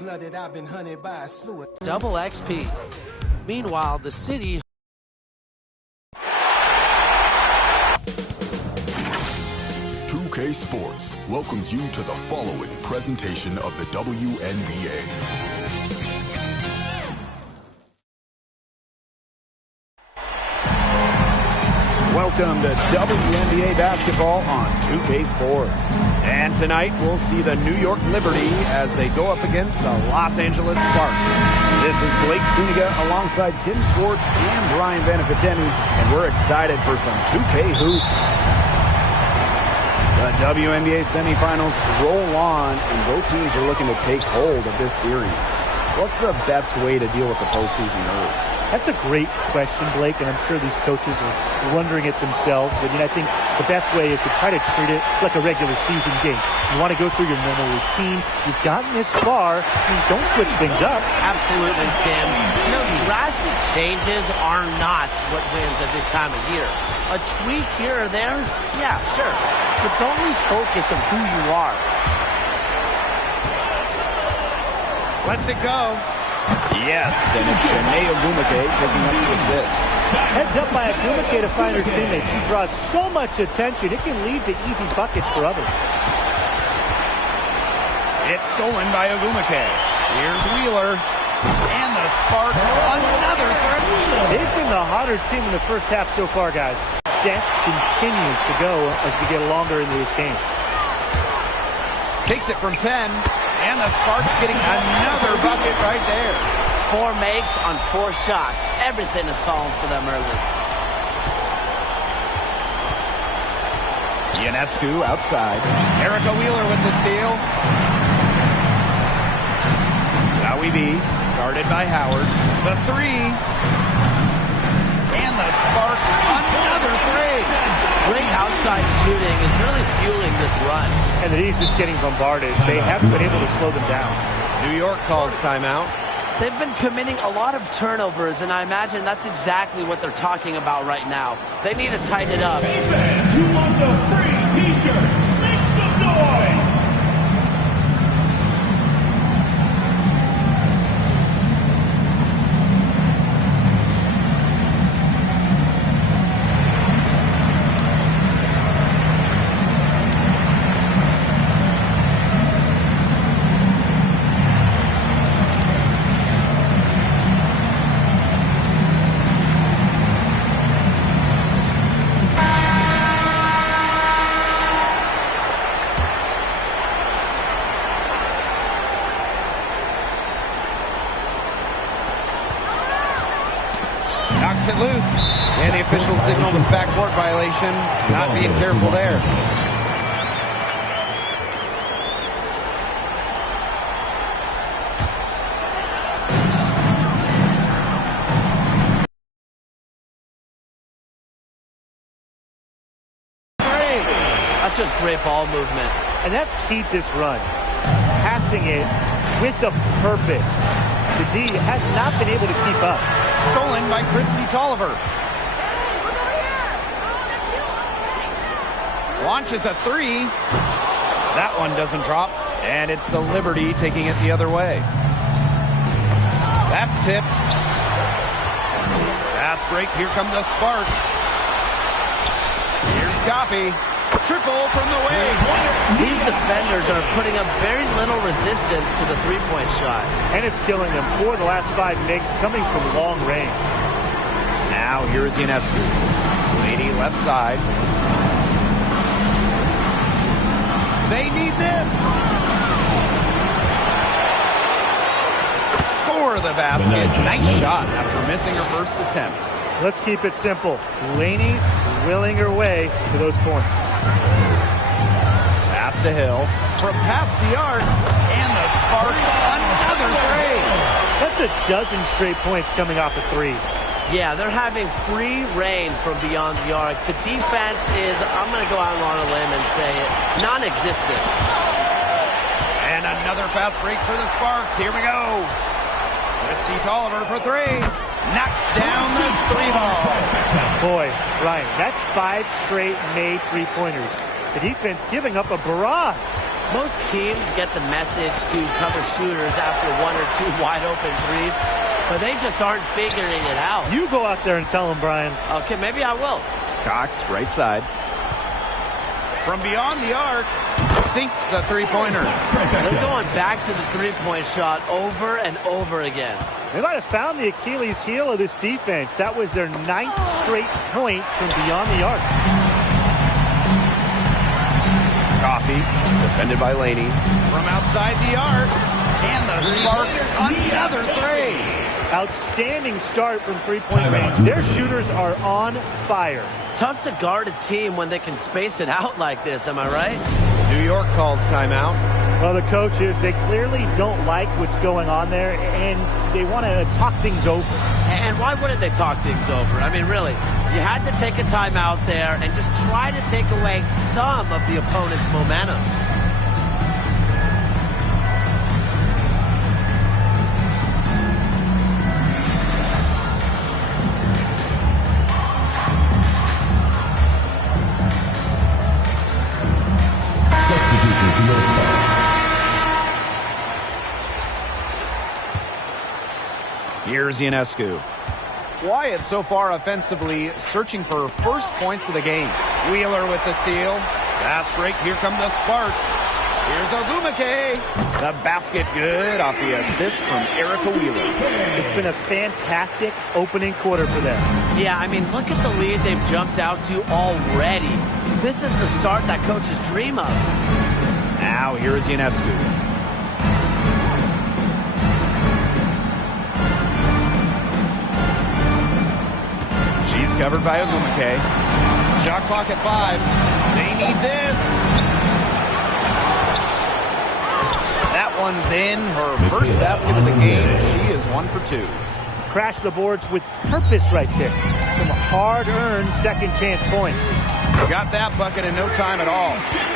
Cold-blooded, I've been hunted by a slew of double XP. Meanwhile, the city... 2K Sports welcomes you to the following presentation of the WNBA. Welcome to WNBA basketball on 2K Sports. And tonight we'll see the New York Liberty as they go up against the Los Angeles Sparks. This is Blake Suniga alongside Tim Swartz and Brian Vanafiteni, and we're excited for some 2K hoops. The WNBA Semifinals roll on, and both teams are looking to take hold of this series. What's the best way to deal with the postseason nerves? That's a great question, Blake, and I'm sure these coaches are wondering it themselves. I mean, I think the best way is to try to treat it like a regular season game. You want to go through your normal routine. You've gotten this far. Don't switch things up. Absolutely, Tim. You know, drastic changes are not what wins at this time of year. A tweak here or there, yeah, sure. But don't lose focus of who you are. Let's it go. Yes, and it's Shanae Ogumake picking up the assist. Heads up by Ogumake to find her teammate. She draws so much attention, it can lead to easy buckets for others. It's stolen by Ogumake. Here's Wheeler. And the Sparks, another three. They've been the hotter team in the first half so far, guys. Success continues to go as we get longer into this game. Takes it from 10. And the Sparks getting another bucket right there. 4 makes on 4 shots. Everything is falling for them early. Ionescu outside. Erica Wheeler with the steal. Zowie B, guarded by Howard. The 3. And the Sparks, another 3. Great outside shooting is really fueling this run. And the Heat just getting bombarded. They haven't been able to slow them down. New York calls timeout. They've been committing a lot of turnovers, and I imagine that's exactly what they're talking about right now. They need to tighten it up. Hey fans who want a free t-shirt, make some noise! Knocks it loose. And the official signaled a backcourt violation. Not being careful there. That's just great ball movement. And that's key this run. Passing it with a purpose. The D has not been able to keep up. Stolen by Christy Tolliver. Launches a 3. That one doesn't drop. And it's the Liberty taking it the other way. That's tipped. Fast break. Here come the Sparks. Here's Goffey. Triple from the wing. These defenders are putting up very little resistance to the three-point shot. And it's killing them. 4 of the last 5 makes coming from long range. Now here's Ionescu. Lady left side. They need this. Score the basket. Nice shot after missing her first attempt. Let's keep it simple. Laney willing her way to those points. Pass to Hill. From past the arc. And the Sparks, another 3. That's a dozen straight points coming off of threes. Yeah, they're having free reign from beyond the arc. The defense is, I'm going to go out on a limb and say it, non-existent. And another fast break for the Sparks. Here we go. Christy Tolliver for 3. Knocks down the 3 ball. Boy, Ryan, that's 5 straight made 3-pointers. The defense giving up a barrage. Most teams get the message to cover shooters after 1 or 2 wide open threes, but they just aren't figuring it out. You go out there and tell them, Brian. Okay, maybe I will. Cox, right side. From beyond the arc, sinks the three-pointer. They're going back to the three-point shot over and over again. They might have found the Achilles heel of this defense. That was their 9th straight point from beyond the arc. Coffee, defended by Laney. From outside the arc, and the Sparks another three. Outstanding start from three-point range. Their shooters are on fire. Tough to guard a team when they can space it out like this, am I right? New York calls timeout. Well, the coaches, they clearly don't like what's going on there, and they want to talk things over. And why wouldn't they talk things over? I mean, really, you had to take a timeout there and just try to take away some of the opponent's momentum. Substitution for your Sparks. Here's Ionescu. Wyatt so far offensively searching for first points of the game. Wheeler with the steal. Fast break. Here come the Sparks. Here's Ogumake. The basket good off the assist from Erica Wheeler. It's been a fantastic opening quarter for them. Yeah, I mean, look at the lead they've jumped out to already. This is the start that coaches dream of. Now here is Ionescu. She's covered by Ogumake. Shot clock at 5. They need this. That one's in. Her first basket of the game. She is 1 for 2. Crash the boards with purpose right there. Some hard-earned second-chance points. Got that bucket in no time at all.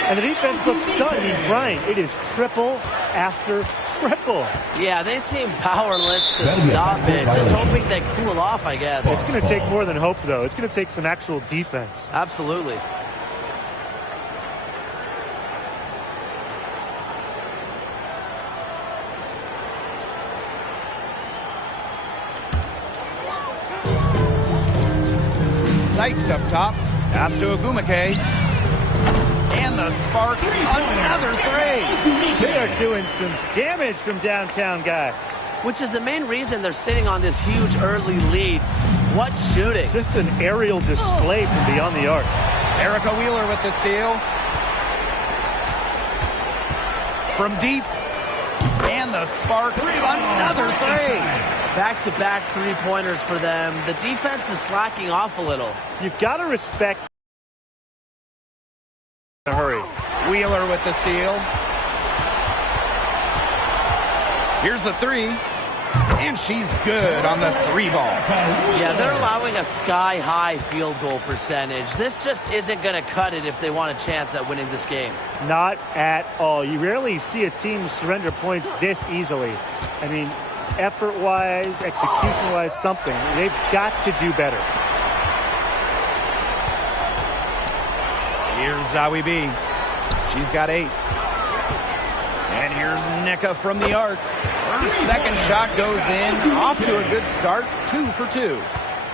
And the defense looks stunning. Brian, it is triple after triple. Yeah, they seem powerless to stop it. Just hoping they cool off, I guess. It's going to take more than hope, though. It's going to take some actual defense. Absolutely. Sykes up top. Pass to Ogumake. And the Sparks, another three. They are doing some damage from downtown, guys. Which is the main reason they're sitting on this huge early lead. What shooting. Just an aerial display from beyond the arc. Erica Wheeler with the steal. From deep. And the Sparks, another three. Back-to-back three-pointers for them. The defense is slacking off a little. You've got to respect in a hurry. Wheeler with the steal. Here's the three. And she's good on the three ball. Yeah, they're allowing a sky-high field goal percentage. This just isn't going to cut it if they want a chance at winning this game. Not at all. You rarely see a team surrender points this easily. I mean, effort-wise, execution-wise, something. They've got to do better. Here's Zawi B. She's got 8. And here's Nneka from the arc. Her second shot goes in. Off to a good start. 2 for 2.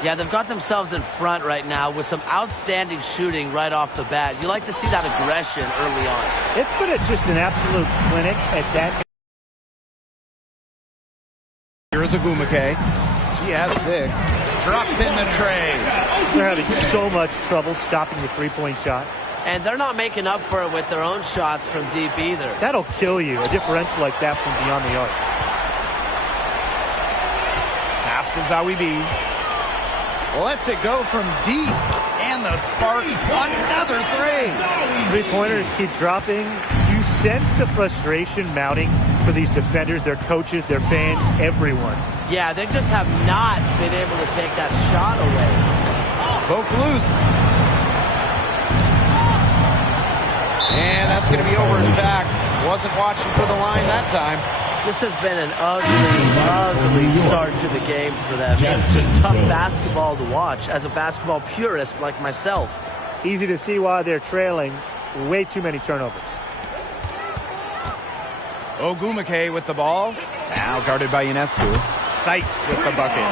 Yeah, they've got themselves in front right now with some outstanding shooting right off the bat. You like to see that aggression early on. It's been just an absolute clinic at that. Here's Ogumake. She has 6. Drops in the tray. They're having so much trouble stopping the three-point shot. And they're not making up for it with their own shots from deep either. That'll kill you, a differential like that from beyond the arc. Pass to Zawi B. Lets it go from deep. And the Sparks, another three. Three-pointers keep dropping. You sense the frustration mounting for these defenders, their coaches, their fans, everyone. Yeah, they just have not been able to take that shot away. Poke loose. And that's going to be over and back. Wasn't watching for the line that time. This has been an ugly start to the game for them. It's just tough basketball to watch as a basketball purist like myself. Easy to see why they're trailing. Way too many turnovers. Ogumake with the ball. Now guarded by Ionescu. Sykes with the bucket.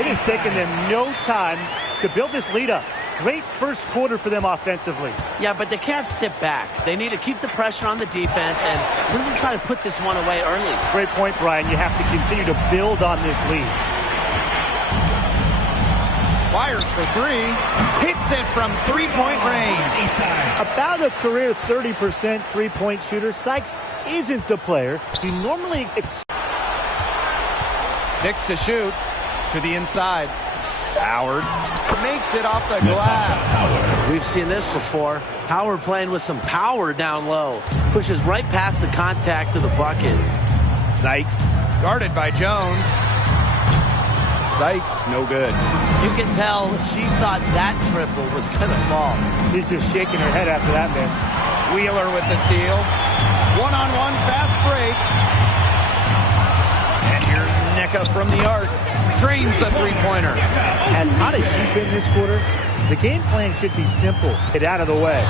It has taken them no time to build this lead up. Great first quarter for them offensively. Yeah, but they can't sit back. They need to keep the pressure on the defense and really try to put this one away early. Great point, Brian. You have to continue to build on this lead. Fires for three. Hits it from three-point range. About a career 30% three-point shooter, Sykes isn't the player he normally expects. 6 to shoot. To the inside. Howard makes it off the glass. We've seen this before. Howard playing with some power down low. Pushes right past the contact to the bucket. Sykes guarded by Jones. Sykes, no good. You can tell she thought that triple was going to fall. She's just shaking her head after that miss. Wheeler with the steal. One-on-one fast break. And here's Nneka from the arc. Drains the three-pointer. As hot as she's been this quarter, the game plan should be simple. Get out of the way.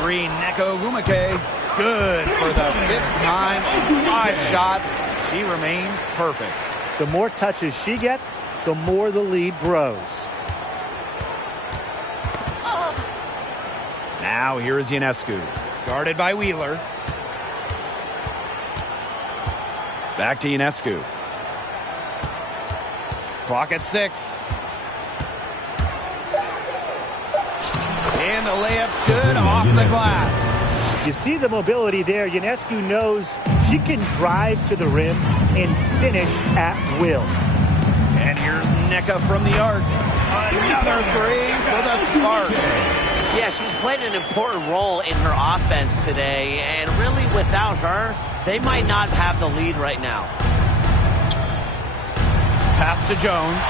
Three, Nneka Ogumake. Good for the 5th time. 5 shots. She remains perfect. The more touches she gets, the more the lead grows. Now here is Ionescu. Guarded by Wheeler. Back to Ionescu. Clock at 6. And the layup's good off the glass. You see the mobility there. Ionescu knows she can drive to the rim and finish at will. And here's Nneka from the arc. Another three for the Spark. Yeah, she's played an important role in her offense today, and really without her, they might not have the lead right now. Pass to Jones.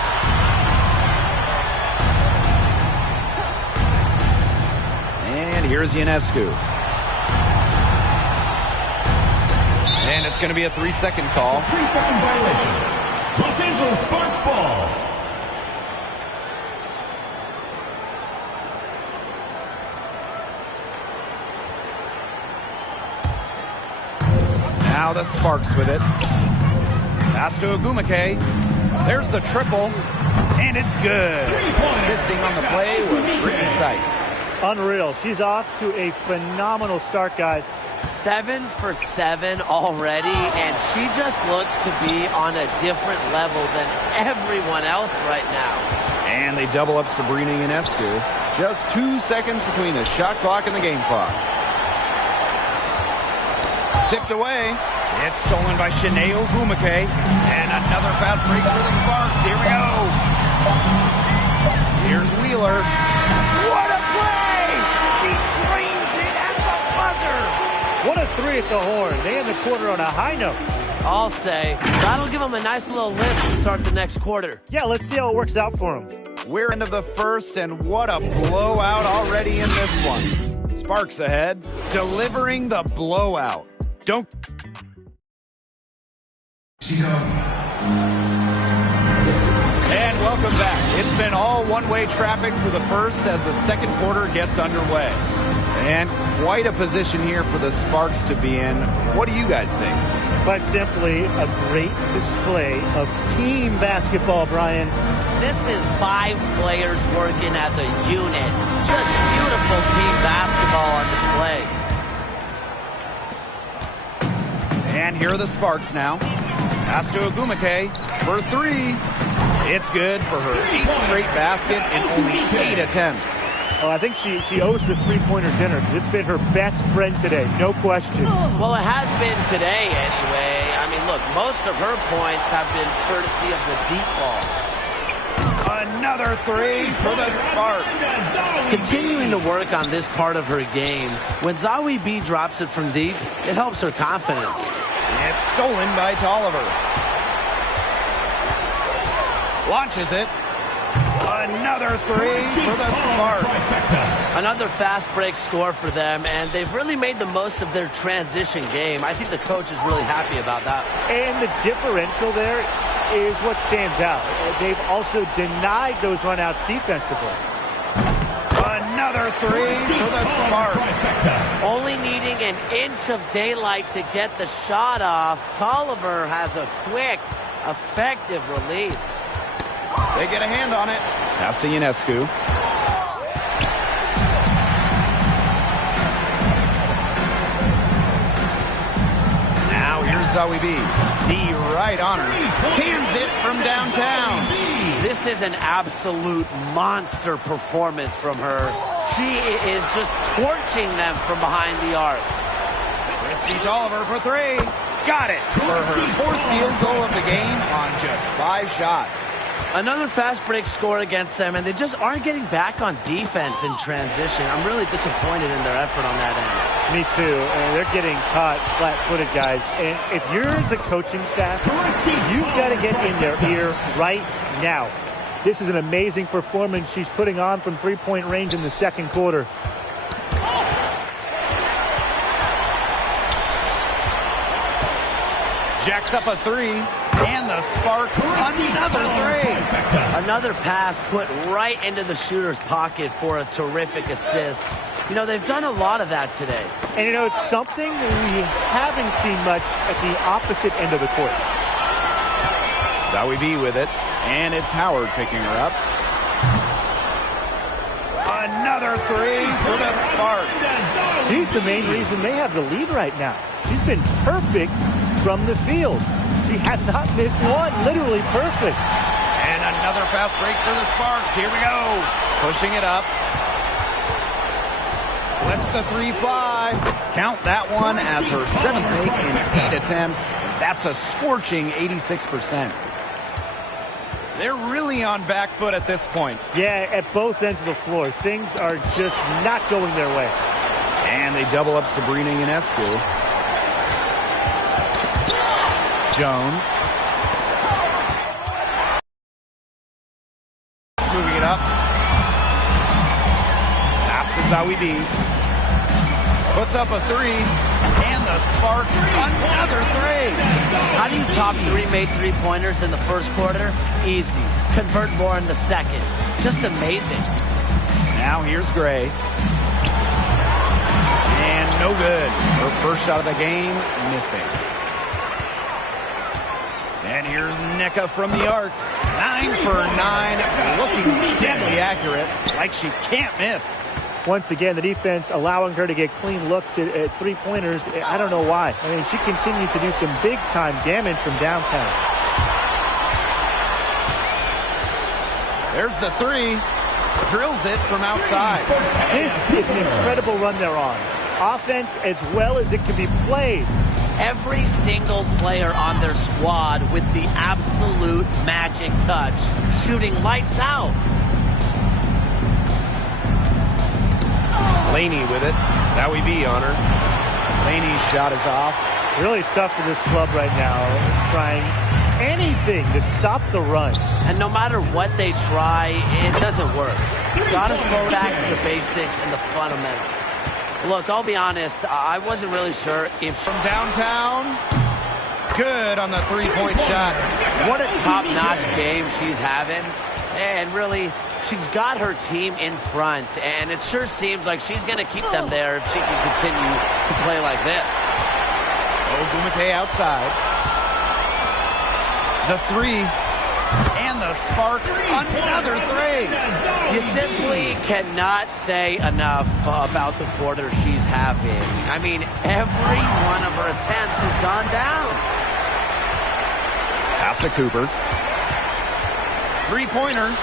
And here's Ionescu. And it's going to be a 3-second call. It's a 3-second violation. Los Angeles Sparks ball. Now the Sparks with it. Pass to Ogumake. There's the triple. And it's good. Assisting on the play with Brittany Sykes. Unreal. She's off to a phenomenal start, guys. 7 for 7 already, and she just looks to be on a different level than everyone else right now. And they double up Sabrina Ionescu. Just 2 seconds between the shot clock and the game clock. Tipped away. It's stolen by Shanae Ogumake. And another fast break for the Sparks. Here we go. Here's Wheeler. What a play! She drains it at the buzzer. What a three at the horn. They end the quarter on a high note. I'll say that'll give them a nice little lift to start the next quarter. Yeah, let's see how it works out for them. We're into the first, and what a blowout already in this one. Sparks ahead, delivering the blowout. Don't. And welcome back. It's been all one-way traffic for the first as the second quarter gets underway. And quite a position here for the Sparks to be in. What do you guys think? But simply a great display of team basketball, Brian. This is 5 players working as a unit. Just beautiful team basketball on display. And here are the Sparks now. Pass to Ogumake for 3. It's good for her 8th straight basket in only 8 attempts. Oh, I think she owes the three-pointer dinner. It's been her best friend today, no question. Well, it has been today anyway. I mean, look, most of her points have been courtesy of the deep ball. Another 3 for the Sparks. Continuing to work on this part of her game. When Zawi B drops it from deep, it helps her confidence. It's stolen by Tolliver. Launches it. Another 3 for the Sparks. Another fast break score for them, and they've really made the most of their transition game. I think the coach is really happy about that. And the differential there is what stands out. They've also denied those runouts defensively. Another 3 for the Sparks. Only needing an inch of daylight to get the shot off. Tolliver has a quick, effective release. They get a hand on it. Pass to Ionescu. Now here's Zoe B. The right on her. Cans it from downtown. This is an absolute monster performance from her. She is just torching them from behind the arc. Christy Tolliver for three. Got it for her fourth field goal of the game on just 5 shots. Another fast break score against them, and they just aren't getting back on defense in transition. I'm really disappointed in their effort on that end. Me too. And they're getting caught flat-footed, guys. And if you're the coaching staff, you've got to get in their ear right now. This is an amazing performance she's putting on from three-point range in the second quarter. Jacks up a three, and the Sparks another three. Another pass put right into the shooter's pocket for a terrific assist. You know, they've done a lot of that today. And, you know, it's something we haven't seen much at the opposite end of the court. Zoe B with it, and it's Howard picking her up. Another three for the Sparks. She's the main reason they have the lead right now. She's been perfect from the field. She has not missed one, literally perfect. And another fast break for the Sparks. Here we go. Pushing it up. Lets the three fly. Count that one as her 7th make in 8 attempts. That's a scorching 86%. They're really on back foot at this point. Yeah, at both ends of the floor. Things are just not going their way. And they double up Sabrina Ionescu. Jones. Moving it up. Pass to Zoe B. Puts up a three. And the Sparks another three. How do you top 3 made three-pointers in the first quarter? Easy. Convert more in the second. Just amazing. Now here's Gray. And no good. Her first shot of the game, missing. And here's Nneka from the arc. 9 for 9. Looking deadly accurate. Like she can't miss. Once again, the defense allowing her to get clean looks at three-pointers. I don't know why. I mean, she continued to do some big-time damage from downtown. There's the three. Drills it from outside. This is an incredible run they're on. Offense as well as it can be played. Every single player on their squad with the absolute magic touch, shooting lights out. Laney with it. Zoe B on her. Laney's shot is off. Really tough for this club right now, trying anything to stop the run. And no matter what they try, it doesn't work. You've got to slow back to the basics and the fundamentals. Look, I'll be honest, I wasn't really sure if... From downtown, good on the three-point shot. What a top-notch game she's having. And really, she's got her team in front. And it sure seems like she's going to keep them there if she can continue to play like this. Ogumake outside. The three. And the Sparks, another three. You simply cannot say enough about the quarter she's having. I mean, every one of her attempts has gone down. Pass to Cooper. Three-pointer.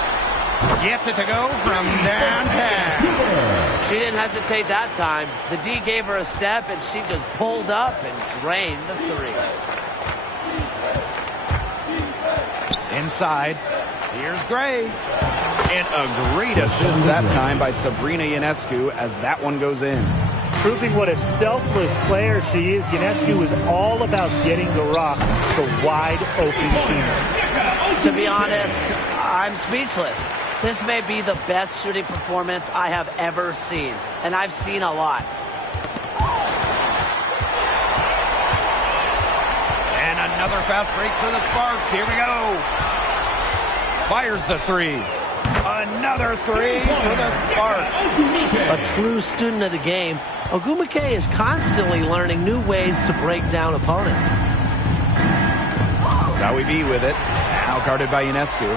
Gets it to go from downtown. She didn't hesitate that time. The D gave her a step, and she just pulled up and drained the three. Inside, here's Gray. And a great assist that time by Sabrina Ionescu as that one goes in. Proving what a selfless player she is, Ionescu is all about getting the rock to wide open teammates. To be honest, I'm speechless. This may be the best shooting performance I have ever seen, and I've seen a lot. And another fast break for the Sparks. Here we go. Fires the three. Another three for the Sparks. A true student of the game, Ogumake is constantly learning new ways to break down opponents. Zowie B with it. Now guarded by Ionescu.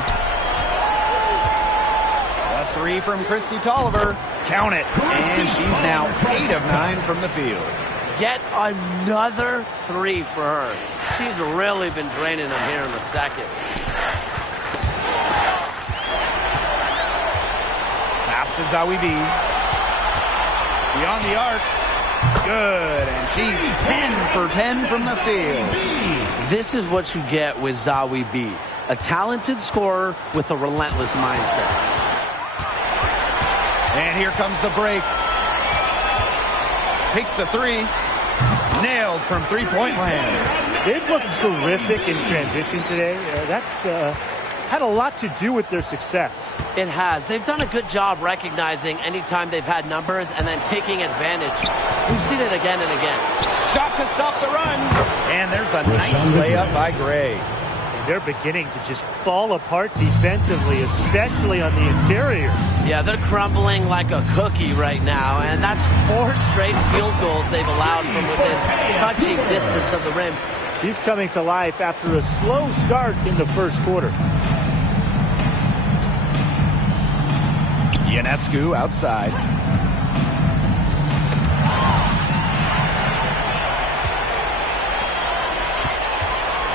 A three from Christy Tolliver. Count it. And she's now 8 of 9 from the field. Yet another three for her. She's really been draining them here in the second. Pass to Zowie B. Beyond the arc. Good. And she's 10 for 10 from the field. This is what you get with Zowie B. A talented scorer with a relentless mindset. And here comes the break. Takes the three. Nailed from three-point land. They've looked terrific in transition today. That's had a lot to do with their success. It has. They've done a good job recognizing anytime they've had numbers and then taking advantage. We've seen it again and again. Shot to stop the run. And there's a nice layup by Gray. And they're beginning to just fall apart defensively, especially on the interior. Yeah, they're crumbling like a cookie right now, and that's 4 straight field goals they've allowed from within touching distance of the rim. She's coming to life after a slow start in the first quarter. Ionescu outside.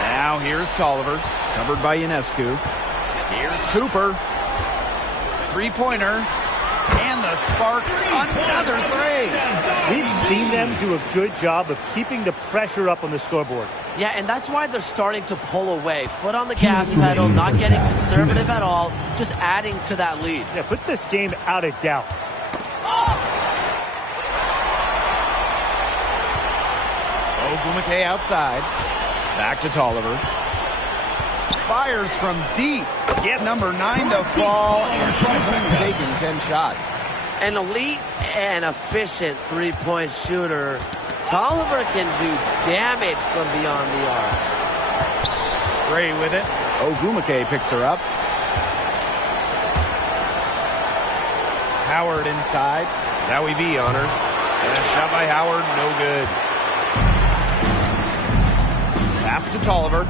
Now here's Tolliver, covered by Ionescu. Here's Cooper. Three-pointer. And the Sparks, another three. We've seen them do a good job of keeping the pressure up on the scoreboard. Yeah, and that's why they're starting to pull away. Foot on the gas pedal, not getting conservative at all, just adding to that lead. Yeah, put this game out of doubt. Ogumake outside. Back to Tolliver. Fires from deep. Get number 9 to fall. And she's taking 10 shots. An elite and efficient three-point shooter. Tolliver can do damage from beyond the arc. Gray with it. Ogumake picks her up. Howard inside. Zowie B on her. And a shot by Howard, no good. Pass to Tolliver.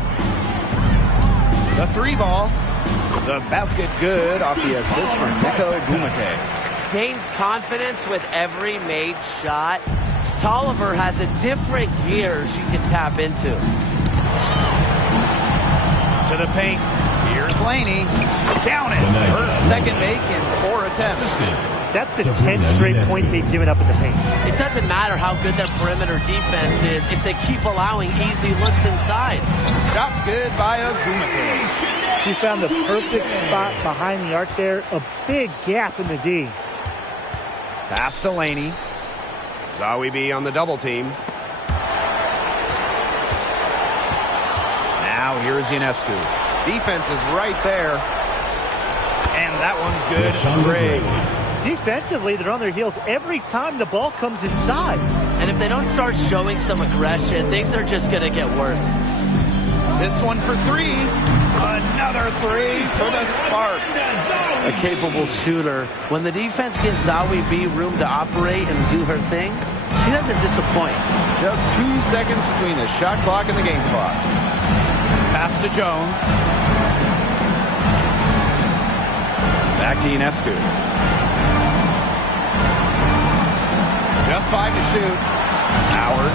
The three ball. The basket good off the assist from Neko Ogumake. Gains confidence with every made shot. Tolliver has a different gear she can tap into. To the paint. Here's Laney. Count it. Her second make in 4 attempts. That's the 10th straight point they've given up in the paint. It doesn't matter how good their perimeter defense is if they keep allowing easy looks inside. Shots good by Ogumake. She found the perfect spot behind the arc there. A big gap in the D. Pass to Laney. Zowie B on the double team. Now here's Ionescu. Defense is right there. And that one's good. Gray. Defensively, they're on their heels every time the ball comes inside. And if they don't start showing some aggression, things are just going to get worse. This one for three. Another three for the Sparks. A capable shooter. When the defense gives Zowie B room to operate and do her thing, she doesn't disappoint. Just 2 seconds between the shot clock and the game clock. Pass to Jones. Back to Ionescu. Just 5 to shoot. Howard.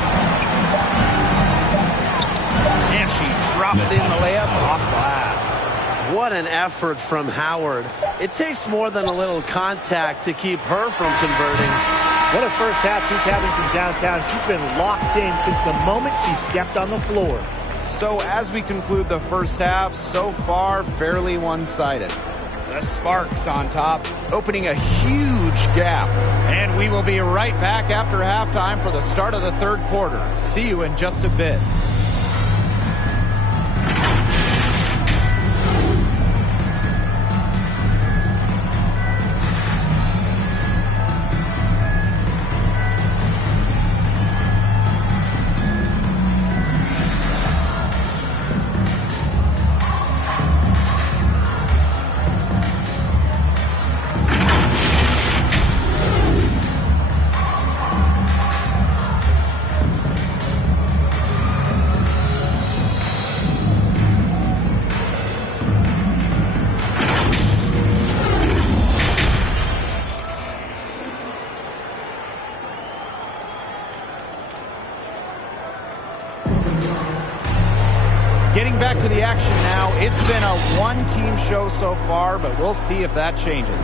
And she drops in the layup off glass. What an effort from Howard. It takes more than a little contact to keep her from converting. What a first half she's having from downtown. She's been locked in since the moment she stepped on the floor. So as we conclude the first half, so far fairly one-sided. The Sparks on top, opening a huge gap. And we will be right back after halftime for the start of the third quarter. See you in just a bit. Getting back to the action now. It's been a one-team show so far, but we'll see if that changes.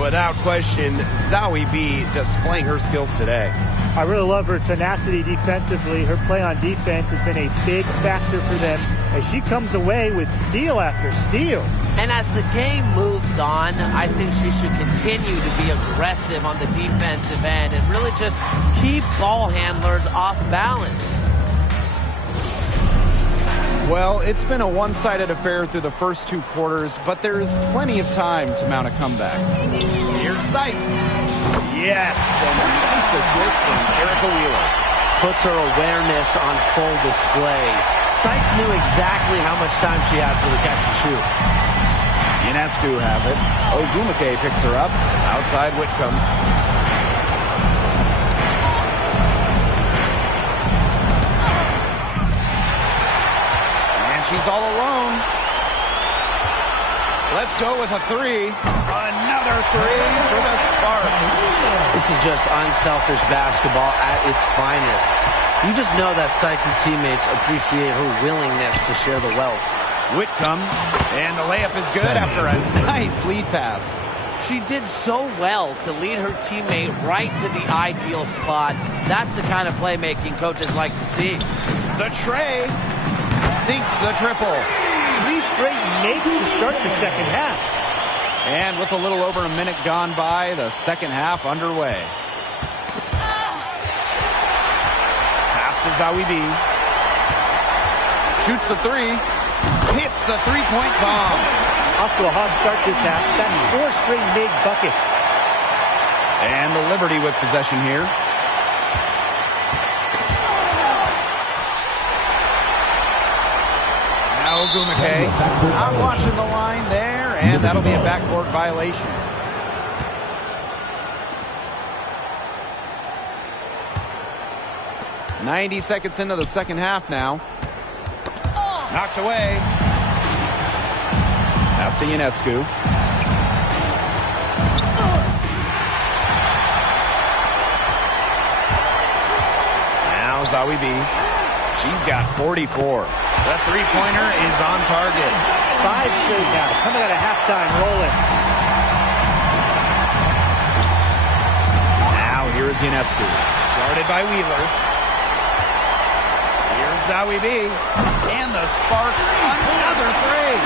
Without question, Zoe B displaying her skills today. I really love her tenacity defensively. Her play on defense has been a big factor for them as she comes away with steal after steal. And as the game moves on, I think she should continue to be aggressive on the defensive end and really just keep ball handlers off balance. Well, it's been a one-sided affair through the first two quarters, but there is plenty of time to mount a comeback. Here's Sykes. Yes, and a nice assist from Erica Wheeler. Puts her awareness on full display. Sykes knew exactly how much time she had for the catch and shoot. Ionescu has it. Ogumake picks her up. Outside Whitcomb. And she's all alone. Let's go with a three. Another three for the Sparks. This is just unselfish basketball at its finest. You just know that Sykes' teammates appreciate her willingness to share the wealth. Whitcomb, and the layup is good after a nice lead pass. She did so well to lead her teammate right to the ideal spot. That's the kind of playmaking coaches like to see. The tray sinks the triple. 3 straight makes to start the second half. And with a little over a minute gone by, the second half underway. Pass to Zoe B. Shoots the three. Hits the three-point bomb. Off to a hot start this half. That's 4 straight made buckets. And the Liberty with possession here. Now Ogumake. I'm watching the line there, and that'll be a backcourt violation. .90 seconds into the second half now. Knocked away. Pass to Ionescu. Now Zoe B. She's got 44. The three-pointer is on target. 5 straight now. Coming out of halftime, rolling. Now here's Ionescu. Guarded by Wheeler. Here's Zoe B. And the Sparks, another three.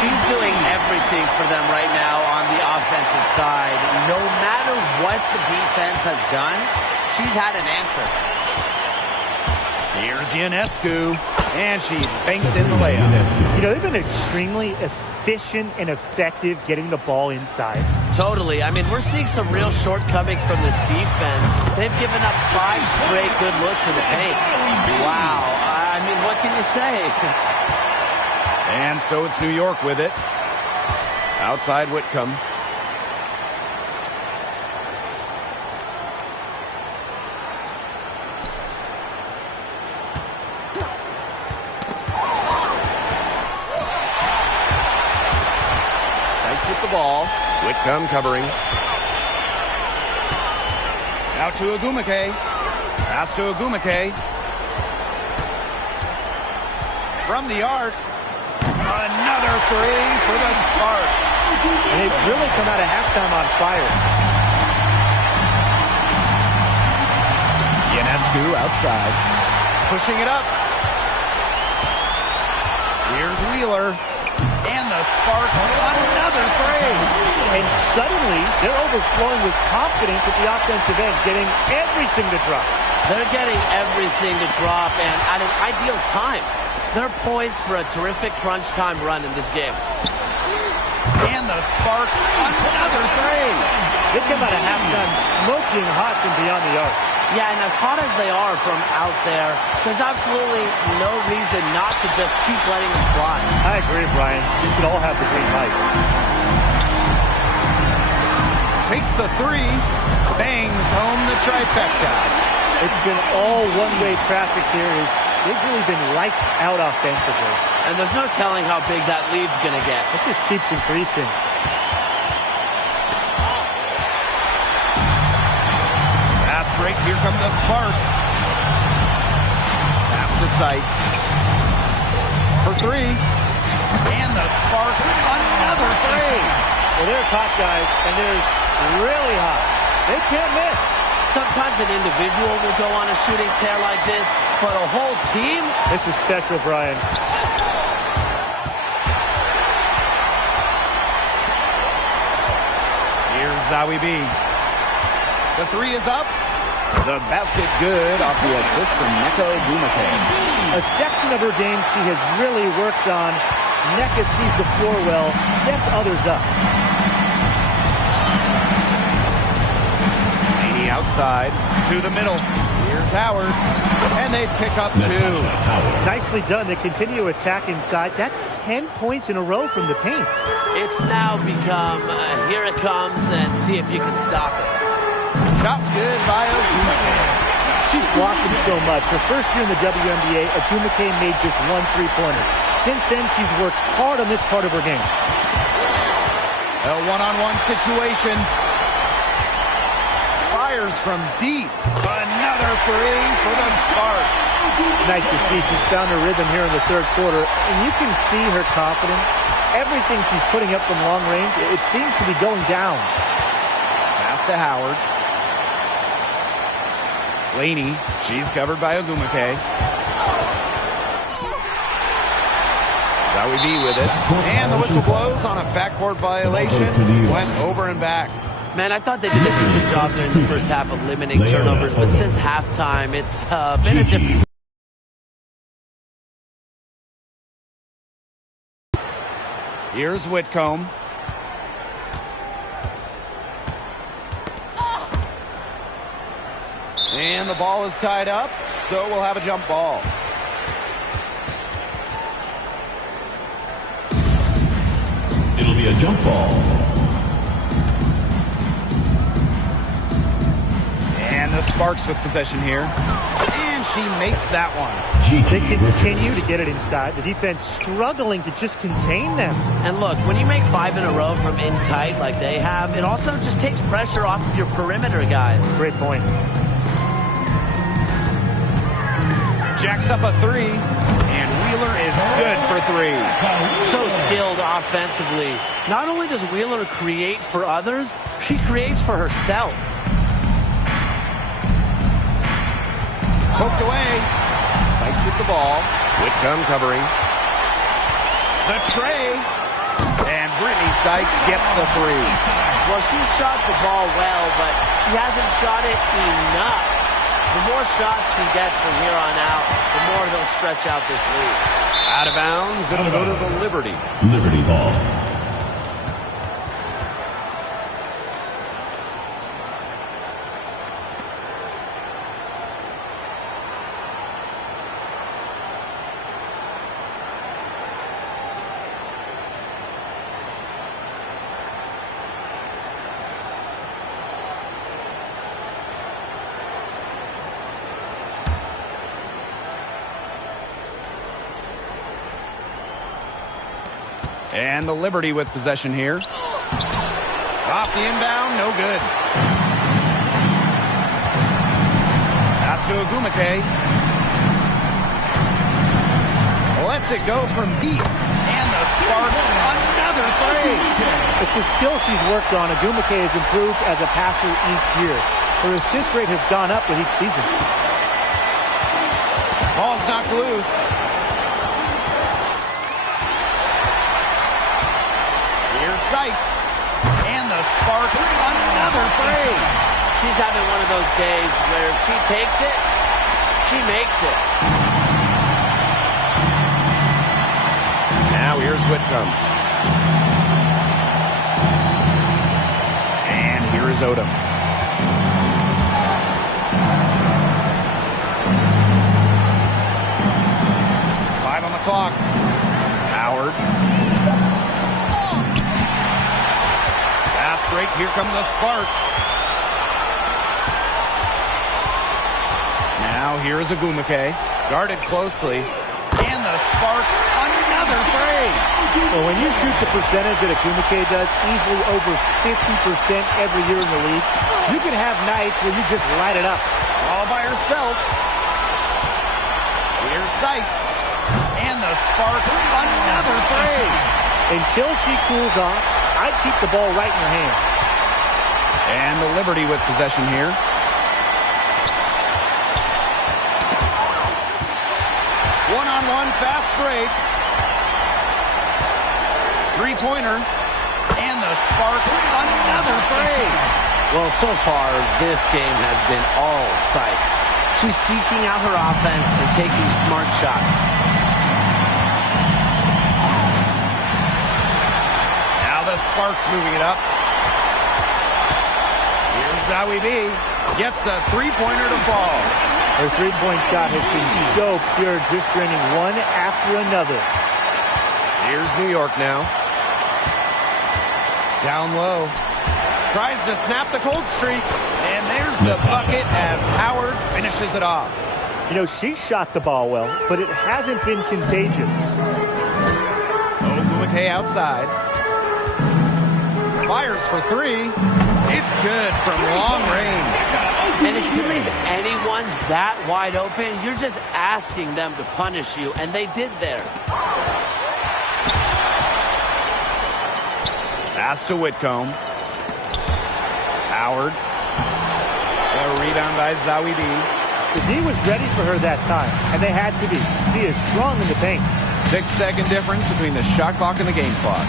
She's doing everything for them right now on the offensive side. No matter what the defense has done, she's had an answer. Here's Ionescu, and she banks in the layup. You know, they've been extremely efficient and effective getting the ball inside. Totally. I mean, we're seeing some real shortcomings from this defense. They've given up 5 straight good looks in the paint. Wow. I mean, what can you say? And so it's New York with it. Outside Whitcomb. Sykes with the ball. Whitcomb covering. Out to Ogumake. Pass to Ogumake. From the arc. Another three for the Sparks. And they've really come out of halftime on fire. Ionescu outside. Pushing it up. Here's Wheeler. And the Sparks, another three. And suddenly, they're overflowing with confidence at the offensive end, getting everything to drop. They're getting everything to drop, and at an ideal time. They're poised for a terrific crunch time run in this game. And the Sparks, another three. They come out of halftime smoking hot from beyond the arc. Yeah, and as hot as they are from out there, there's absolutely no reason not to just keep letting them fly. I agree, Brian. You should all have the green light. Takes the three, bangs home the trifecta. It's been all one-way traffic here. They've really been lights out offensively. And there's no telling how big that lead's going to get. It just keeps increasing. Fast break, here come the Sparks. Pass to Sykes. for three. And the Sparks, another three. Well, there's hot, guys, and there's really hot. They can't miss. Sometimes an individual will go on a shooting tear like this, but a whole team? This is special, Brian. Here's Zowie B. The three is up. The basket good off the assist from Neko Gumake. A section of her game she has really worked on. Neka sees the floor well, sets others up. Laney outside to the middle. Here's Howard. And they pick up two. Nicely done. They continue to attack inside. That's 10 points in a row from the paint. It's now become, here it comes, and see if you can stop it. Shot's good by Ogumake. She's blossomed so much. Her first year in the WNBA, Ogumake made just one three-pointer. Since then, she's worked hard on this part of her game. A one-on-one situation. Fires from deep. Another three for the Sparks. Nice to see she's found her rhythm here in the third quarter, and you can see her confidence. Everything she's putting up from long range, it seems to be going down. Pass to Howard. Laney, she's covered by Ogumake. Zowie B with it. And the whistle blows on a backcourt violation. Went over and back. Man, I thought they did a decent job there in the first half of limiting turnovers, but since halftime, it's been a different. Here's Whitcomb. And the ball is tied up, so we'll have a jump ball. It'll be a jump ball. And the Sparks with possession here. And she makes that one. They continue to get it inside. The defense struggling to just contain them. And look, when you make 5 in a row from in tight like they have, it also just takes pressure off of your perimeter guys. Great point. Jacks up a three, and Wheeler is good for three. So skilled offensively. Not only does Wheeler create for others, she creates for herself. Poked away. Sykes with the ball. Whitcomb covering. The tray. And Brittany Sykes gets the three. Well, she shot the ball well, but she hasn't shot it enough. The more shots she gets from here on out, the more they'll stretch out this lead. Out of bounds, it'll go to the Liberty. Liberty ball. And the Liberty with possession here. Off the inbound, no good. Pass to Ogumake. Lets it go from deep. And the Sparks, another three. It's a skill she's worked on. Ogumake has improved as a passer each year. Her assist rate has gone up with each season. Ball's knocked loose. Sykes, and the Sparks, another three. She's having one of those days where if she takes it, she makes it. Now here's Whitcomb. And here is Odom. Five on the clock. Howard. Break. Here come the Sparks. Now here is Ogumake. Guarded closely. And the Sparks, another three. Well, when you shoot the percentage that Ogumake does, easily over 50% every year in the league, you can have nights where you just light it up. All by herself. Here's Sykes. And And the Sparks, another three. Until she cools off, I'd keep the ball right in her hands. And the Liberty with possession here. One-on-one fast break. Three-pointer. And the Sparks, another three. Well, so far, this game has been all sights. She's seeking out her offense and taking smart shots. Now the Sparks moving it up. Here's Zowie B. Gets a three-pointer to fall. Her three-point shot has been so pure, just draining one after another. Here's New York now. Down low. Tries to snap the cold streak. And there's the bucket as Howard finishes it off. You know, she shot the ball well, but it hasn't been contagious. Ogumake outside. Fires for three. It's good from long range. And if you leave anyone that wide open, you're just asking them to punish you, and they did there. Pass to Whitcomb. Howard. A rebound by Zowie B. The D was ready for her that time, and they had to be. She is strong in the paint. 6-second difference between the shot clock and the game clock.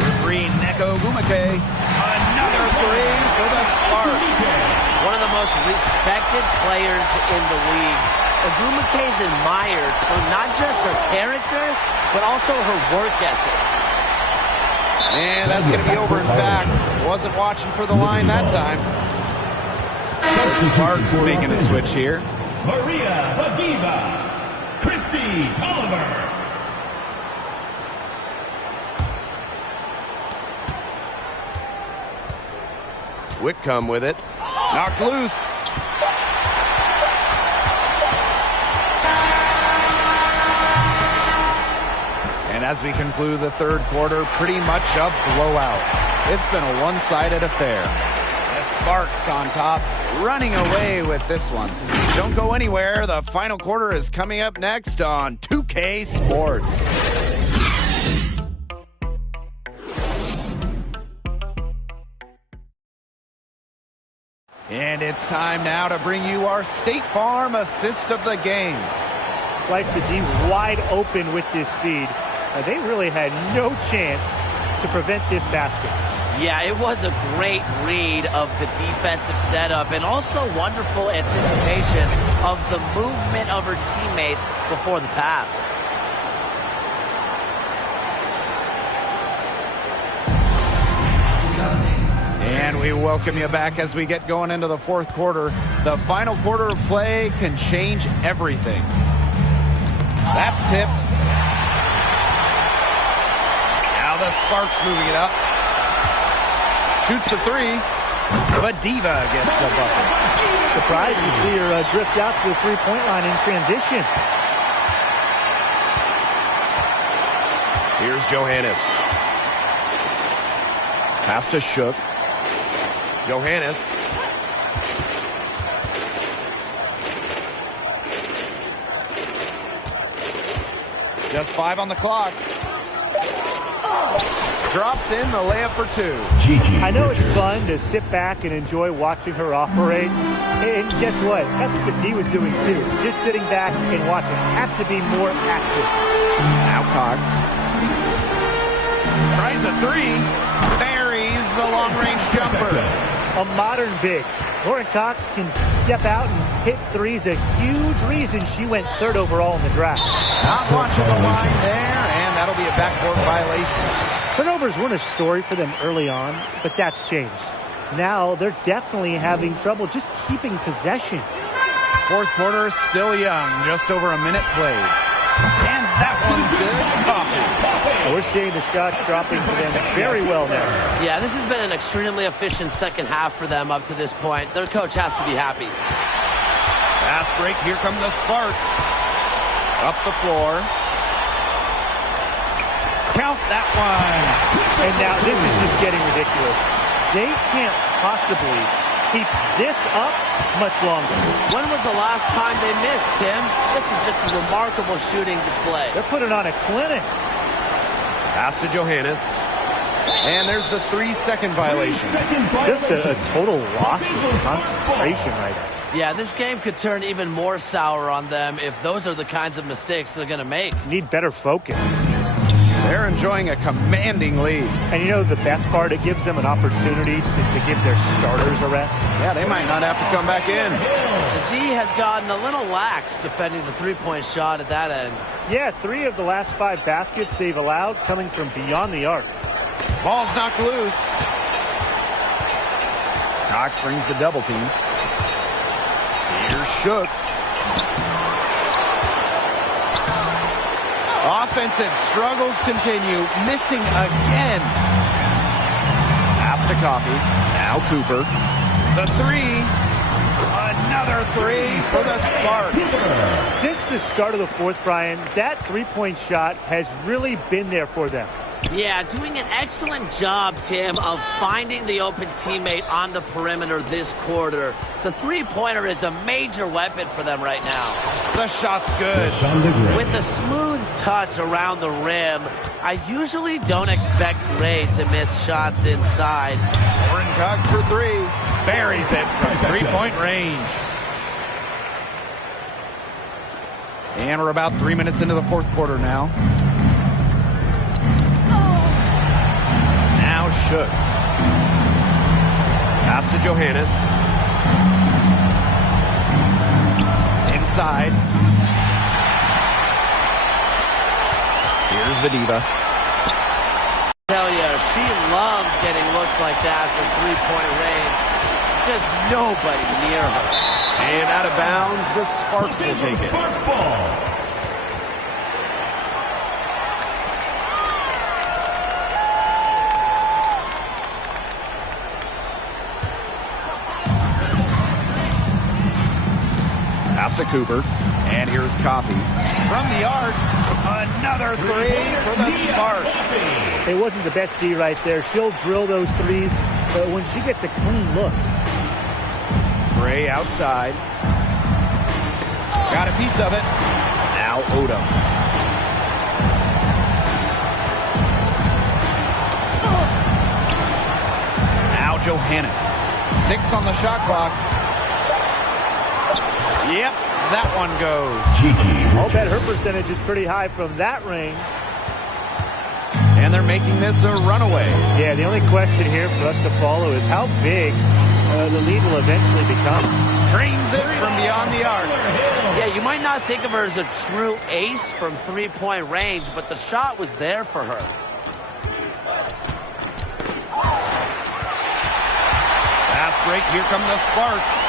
Referee Neko Ogumake. Another three for the Sparks. One of the most respected players in the league. Ogumake is admired for not just her character, but also her work ethic. And that's going to be over and back. Wasn't watching for the line that time. Sparks making a switch here. Maria the Diva, Christy Tolliver. Whitcomb with it. Knocked loose. And as we conclude the third quarter, pretty much a blowout. It's been a one-sided affair. The Sparks on top, running away with this one. Don't go anywhere. The final quarter is coming up next on 2K Sports. And it's time now to bring you our State Farm assist of the game. Slice the D wide open with this feed. They really had no chance to prevent this basket. Yeah, it was a great read of the defensive setup and also wonderful anticipation of the movement of her teammates before the pass. And we welcome you back as we get going into the fourth quarter. The final quarter of play can change everything. That's tipped. Now the Sparks moving it up. Shoots the three. But Diva gets the bucket. Surprised to see her drift out to the three-point line in transition. Here's Johannes. Pass to Shook. Johannes. Just 5 on the clock. Drops in the layup for 2. I know it's fun to sit back and enjoy watching her operate. And guess what? That's what the D was doing too. Just sitting back and watching. Have to be more active. Now Cox. Tries a three. Buries the long-range jumper. A modern big. Lauren Cox can step out and hit threes. A huge reason she went third overall in the draft. Not watching the line there, and that'll be a backcourt violation. Turnovers weren't a story for them early on, but that's changed. Now they're definitely having trouble just keeping possession. Fourth quarter still young, just over a minute played. And that one's good. We're seeing the shots dropping for them very well now. Yeah, this has been an extremely efficient second half for them up to this point. Their coach has to be happy. Fast break, here come the Sparks. Up the floor. Count that one. And now this is just getting ridiculous. They can't possibly keep this up much longer. When was the last time they missed, Tim? This is just a remarkable shooting display. They're putting on a clinic. Pass to Johannes. And there's the 3-second violation. Just a total loss of concentration right now. Yeah, this game could turn even more sour on them if those are the kinds of mistakes they're going to make. Need better focus. They're enjoying a commanding lead. And you know the best part? It gives them an opportunity to give their starters a rest. Yeah, they might not have to come back in. The D has gotten a little lax defending the three-point shot at that end. Yeah, 3 of the last 5 baskets they've allowed coming from beyond the arc. Ball's knocked loose. Cox brings the double team. Here's Shook. Offensive struggles continue. Missing again. Pass to Coffey. Now Cooper. The 3. Another 3 for the Sparks. Since the start of the fourth, Brian, that three-point shot has really been there for them. Yeah, doing an excellent job, Tim, of finding the open teammate on the perimeter this quarter. The three-pointer is a major weapon for them right now. The shot's good. With the smooth touch around the rim, I usually don't expect Gray to miss shots inside. Warren Cox for 3. Buries it from three-point range. And we're about 3 minutes into the fourth quarter now. Now Shook. Pass to Johannes. Inside. Here's Vadiva. Tell you, she loves getting looks like that from three-point range. Just nobody near her. And out of bounds, the Sparks will take it. Spark ball. Pass to Cooper. And here's Coffey. From the arc, another 3 for the Sparks. It wasn't the best D right there. She'll drill those threes, but when she gets a clean look. Gray outside. Got a piece of it. Now Odom. Now Johannes. 6 on the shot clock. Yep, that one goes. I'll bet her percentage is pretty high from that range. And they're making this a runaway. Yeah, the only question here for us to follow is how big the lead will eventually become. Drains it from beyond the arc. Yeah, you might not think of her as a true ace from three-point range, but the shot was there for her. Fast break, here come the Sparks.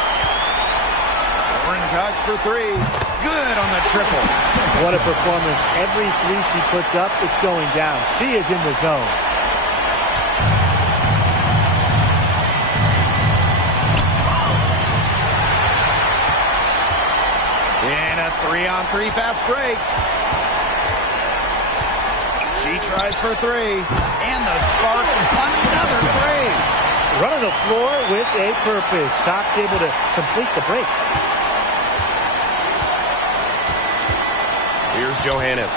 Warren Cox for 3. Good on the triple. What a performance. Every 3 she puts up, it's going down. She is in the zone. And a 3-on-3 fast break. She tries for 3. And the Sparks, another 3. Running the floor with a purpose. Cox able to complete the break. Here's Johannes.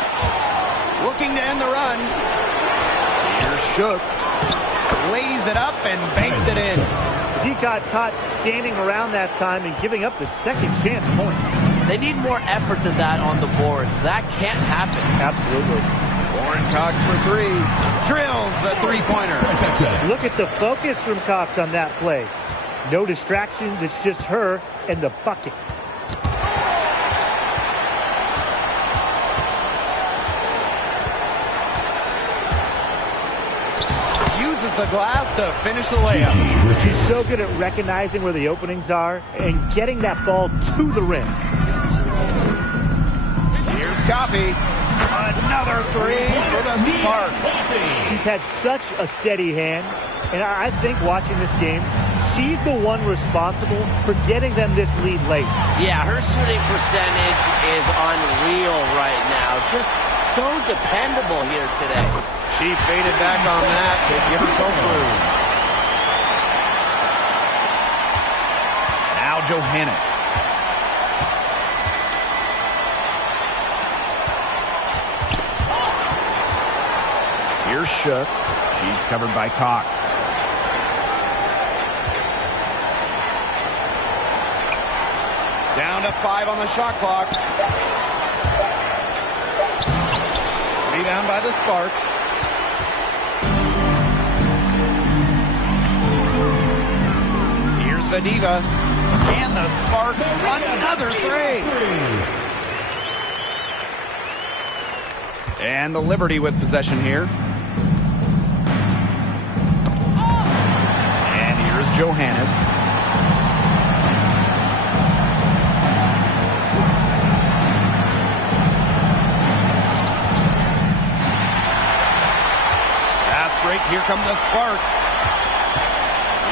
Looking to end the run. Here's Shook. Lays it up and banks it in. He got caught standing around that time and giving up the second chance points. They need more effort than that on the boards. That can't happen. Absolutely. Warren Cox for 3. Drills the three-pointer. Look at the focus from Cox on that play. No distractions. It's just her and the bucket. Uses the glass to finish the layup. She's so good at recognizing where the openings are and getting that ball to the rim. Here's Coffey. Another 3 for the Sparks. She's had such a steady hand, and I think watching this game, she's the one responsible for getting them this lead late. Yeah, her shooting percentage is unreal right now. Just so dependable here today. She faded back on that to give herself room. Johannes. Here's Shook. She's covered by Cox. Down to 5 on the shot clock. Rebound by the Sparks. Here's Vadiva. And the Sparks, another three. And the Liberty with possession here. And here's Johannes. Fast break, here come the Sparks.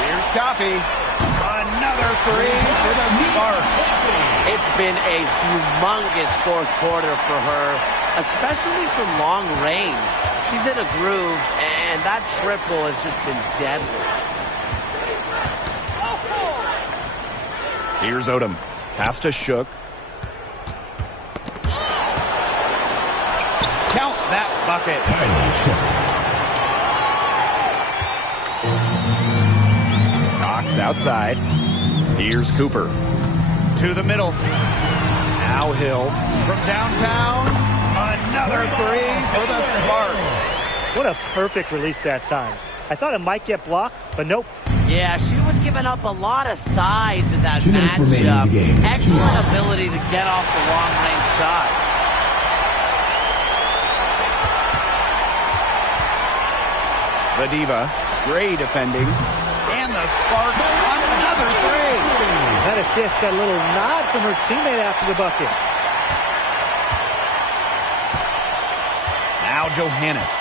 Here's Coffey. Another three for the Sparks. It's been a humongous fourth quarter for her, especially from long range. She's in a groove, and that triple has just been deadly. Here's Odom. Pass to Shook. Count that bucket. Cox outside. Here's Cooper. To the middle. Now Hill. From downtown. Another three for the Sparks. What a perfect release that time. I thought it might get blocked, but nope. Yeah, she was giving up a lot of size in that 2 minutes remaining in matchup. the game. Excellent ability to get off the long-range shot. Vadiva. Gray defending. And the Sparks, another three. That assist got a little nod from her teammate after the bucket. Now Johannes.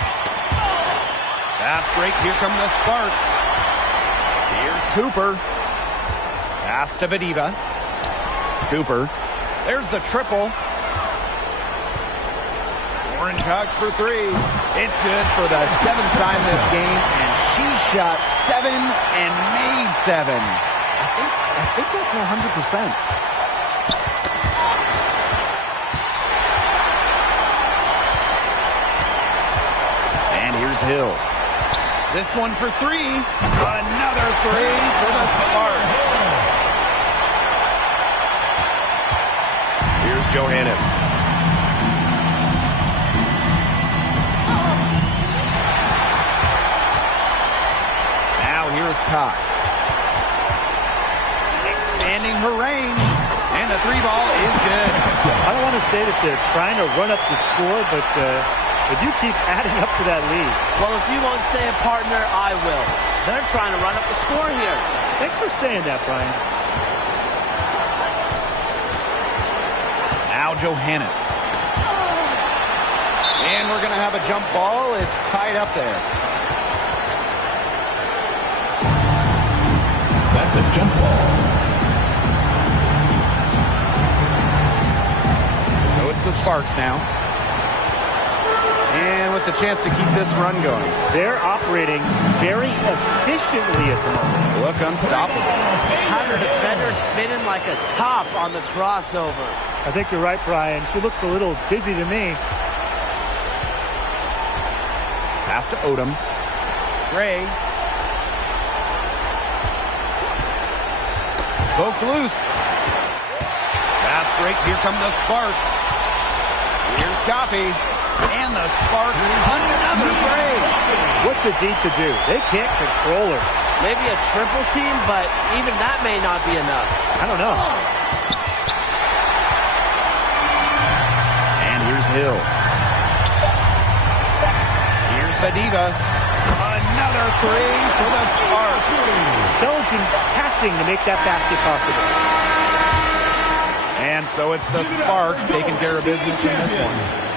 Fast break, here come the Sparks. Here's Cooper. Pass to Vadiva. Cooper. There's the triple. Warren Cox for three. It's good for the 7th time this game, and she shot 7 and made 7. I think that's 100%. And here's Hill. This one for three. Another three for the Sparks. Here's Johannes. Now here's Cox. Expanding her range. And the three ball is good. I don't want to say that they're trying to run up the score, but you keep adding up to that lead. Well, if you won't say it, partner, I will. They're trying to run up the score here. Thanks for saying that, Brian. Now Johannes. And we're going to have a jump ball. It's tied up there. That's a jump ball. So it's the Sparks now. And with the chance to keep this run going. They're operating very efficiently at the moment. Look unstoppable. Had her defender spinning like a top on the crossover. I think you're right, Brian. She looks a little dizzy to me. Pass to Odom. Gray. Broke loose. Fast break. Here come the Sparks. Here's Coffey. And the Sparks, another three. What's a D to do? They can't control her. Maybe a triple team, but even that may not be enough. I don't know. And here's Hill. Here's Vadiva. Another three for the Sparks. Intelligent passing to make that basket possible. And so it's the Sparks taking care of business in this one.